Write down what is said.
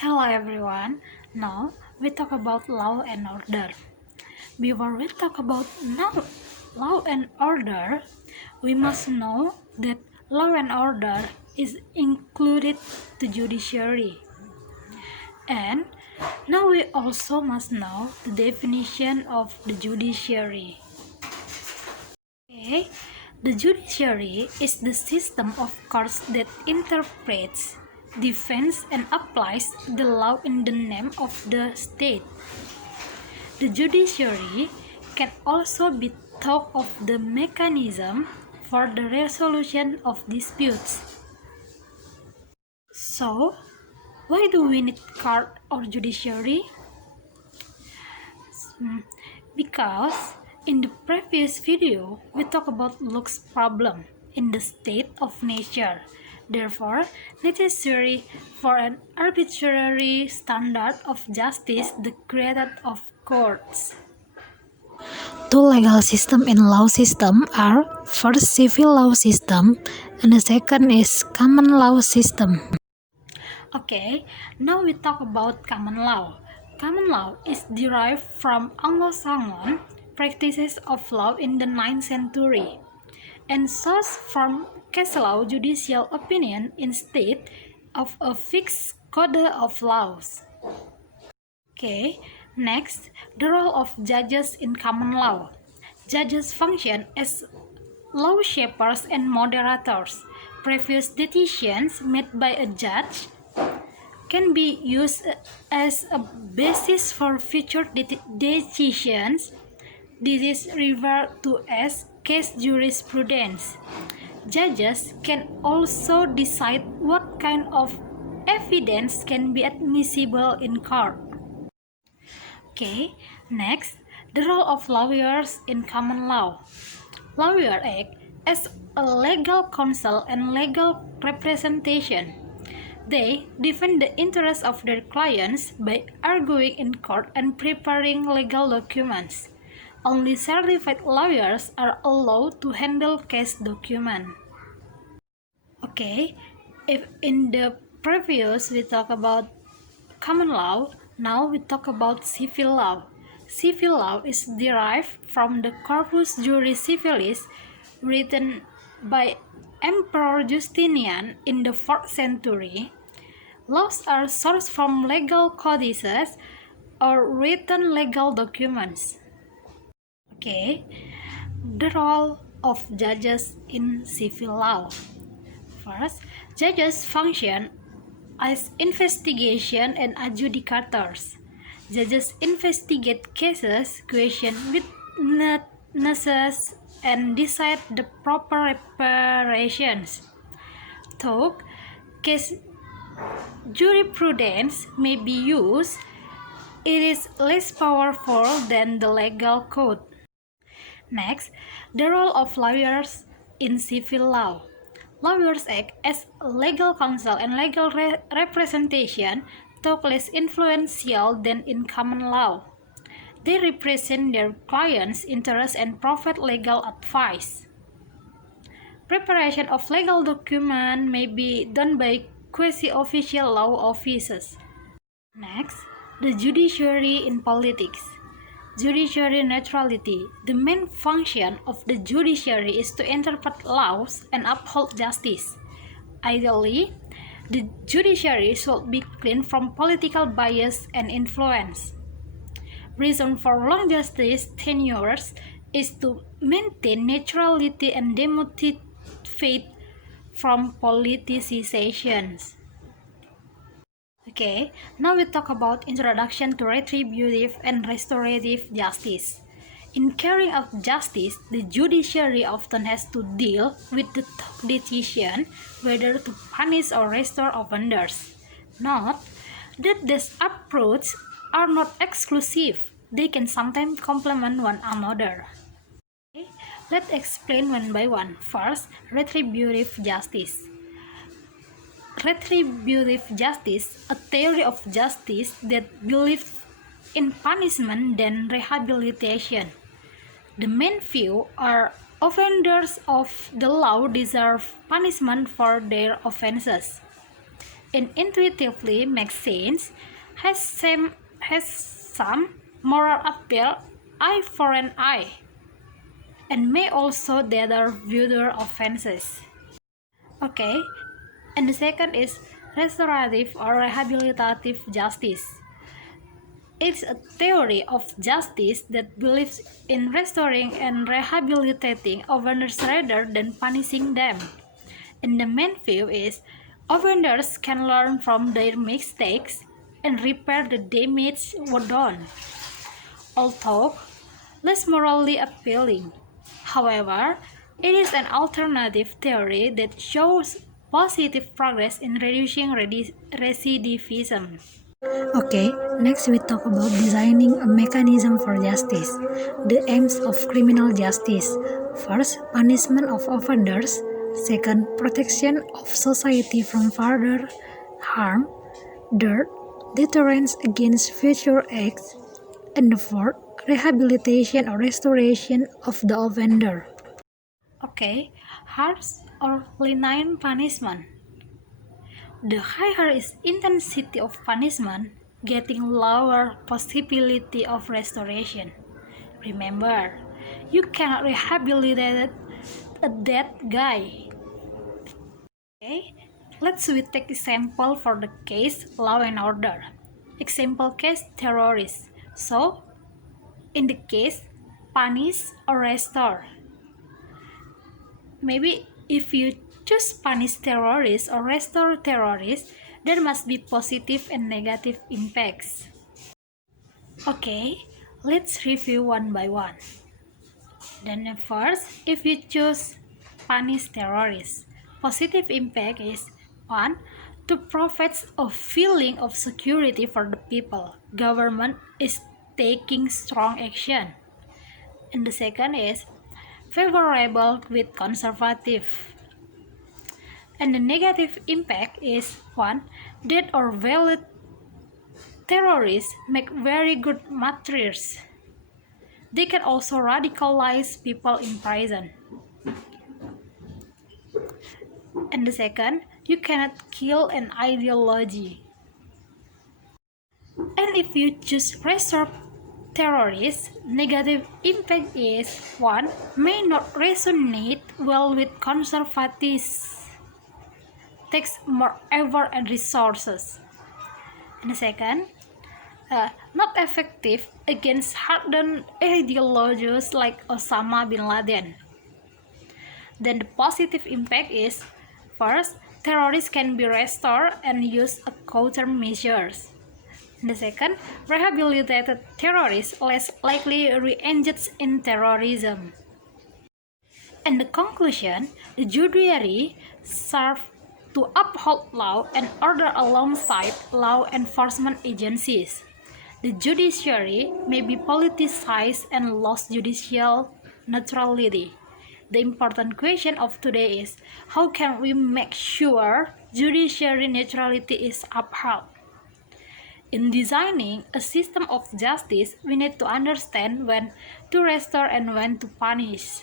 Hello everyone. Now we talk about law and order. Before we talk about law and order, we must know that law and order is included the judiciary. And now we also must know the definition of the judiciary. Okay, the judiciary is the system of courts that interprets, defends, and applies the law in the name of the state. The judiciary can also be thought of the mechanism for the resolution of disputes. So, why do we need court or judiciary? Because in the previous video, we talked about Locke's problem in the state of nature. Therefore, necessary for an arbitrary standard of justice, the created of courts. Two legal systems in law system are first civil law system and the second is common law system. Okay, now we talk about common law. Common law is derived from Anglo-Saxon practices of law in the 9th century and sourced from case law judicial opinion instead of a fixed code of laws. Okay, next, the role of judges in common law. Judges function as law shapers and moderators. Previous decisions made by a judge can be used as a basis for future decisions. This is referred to as case jurisprudence. Judges can also decide what kind of evidence can be admissible in court. Okay, next, the role of lawyers in common law. Lawyers act as a legal counsel and legal representation. They defend the interests of their clients by arguing in court and preparing legal documents. Only certified lawyers are allowed to handle case documents. Okay, if in the previous we talk about common law, now we talk about civil law. Civil law is derived from the Corpus Juris Civilis written by Emperor Justinian in the 4th century. Laws are sourced from legal codices or written legal documents. Okay, the role of judges in civil law. First, judges function as investigation and adjudicators. Judges investigate cases, question witnesses, and decide the proper reparations. Though case jurisprudence may be used, it is less powerful than the legal code. Next, the role of lawyers in civil law. Lawyers act as legal counsel and legal representation, though less influential than in common law. They represent their clients' interests and provide legal advice. Preparation of legal documents may be done by quasi-official law offices. Next, the judiciary in politics. Judiciary neutrality. The main function of the judiciary is to interpret laws and uphold justice. Ideally, the judiciary should be clean from political bias and influence. Reason for long justice tenures is to maintain neutrality and demotivate from politicization. Okay, now we talk about introduction to retributive and restorative justice. In carrying out justice, the judiciary often has to deal with the decision whether to punish or restore offenders. Note that these approaches are not exclusive. They can sometimes complement one another. Okay, let's explain one by one. First, retributive justice. Retributive justice, a theory of justice that believes in punishment than rehabilitation. The main view are offenders of the law deserve punishment for their offenses. intuitively makes sense, has some moral appeal, eye for an eye, and may also deter future offenses. Okay, and the second is restorative or rehabilitative justice. It's a theory of justice that believes in restoring and rehabilitating offenders rather than punishing them. And the main view is offenders can learn from their mistakes and repair the damage done, although less morally appealing. However, it is an alternative theory that shows positive progress in reducing recidivism. Okay, next we talk about designing a mechanism for justice. The aims of criminal justice. First, punishment of offenders. Second, protection of society from further harm. Third, deterrence against future acts. And the fourth, rehabilitation or restoration of the offender. Okay, harsh or lenient punishment. The higher is intensity of punishment, getting lower possibility of restoration. Remember, you cannot rehabilitate a dead guy. Okay, let's take example for the case law and order. Example case terrorist. So, in the case, punish or restore. Maybe if you choose punish terrorists or restore terrorists, there must be positive and negative impacts. Okay, let's review one by one. Then first, if you choose punish terrorists, positive impact is 1. To provide a feeling of security for the people. Government is taking strong action. And the second is favorable with conservative. And the negative impact is 1. Dead or violent terrorists make very good martyrs. They can also radicalize people in prison. And the second, you cannot kill an ideology. And if you choose restore terrorists, negative impact is 1. May not resonate well with conservatives. Takes more effort and resources. And the second, not effective against hardened ideologies like Osama bin Laden. Then the positive impact is, first, terrorists can be restored and use as countermeasures. And the second, rehabilitated terrorists less likely re-engage in terrorism. And the conclusion, the judiciary serves to uphold law and order alongside law enforcement agencies. The judiciary may be politicized and lose judicial neutrality. The important question of today is, how can we make sure judiciary neutrality is upheld? In designing a system of justice, we need to understand when to restore and when to punish.